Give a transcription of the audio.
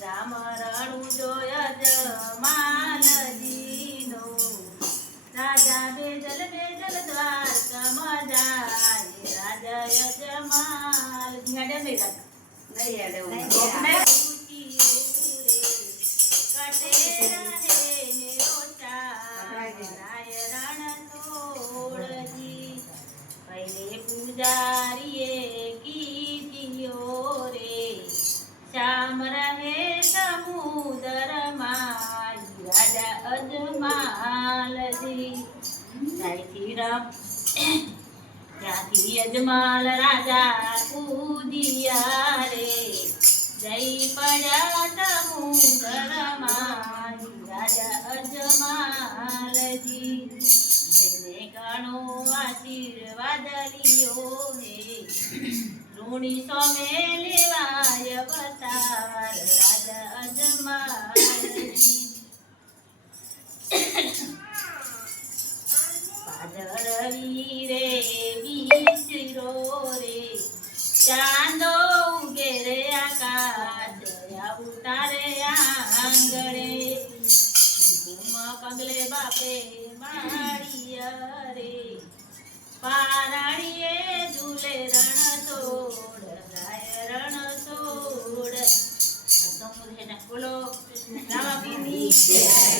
રામ રણુ જોય જમાલજીનો રાજા બેજલ દ્વારકામાં જાય રાજા યજમાલ હેડે મે રાજા નહીં હેડે કટે રહે મેરો ચારાય રણ છોડજી પહેલે પૂજારીએ કીધીઓ રે શ્યામ રહે સમુદ્રમાં રાજા અજમાલજી ત્યાંથી અજમાલ રાજા કૂદિયા રે જઈ પડ્યા સમુદ્રમાં રાજા અજમાલજી જેને ઘણો આશીર્વાદ લ્યો હે ઋણી સોમે લેવાય અવતાર રાજા અજમાલજી પાદરવી રે વિચરો રે ચાંદો ઉગે રે આકાશ ઉતારે આંગણે પગલે બાપે માળિયા રે પારાણીએ ઝૂલે રણ છોડ ગાય રણ છોડ બોલો રામાપીરની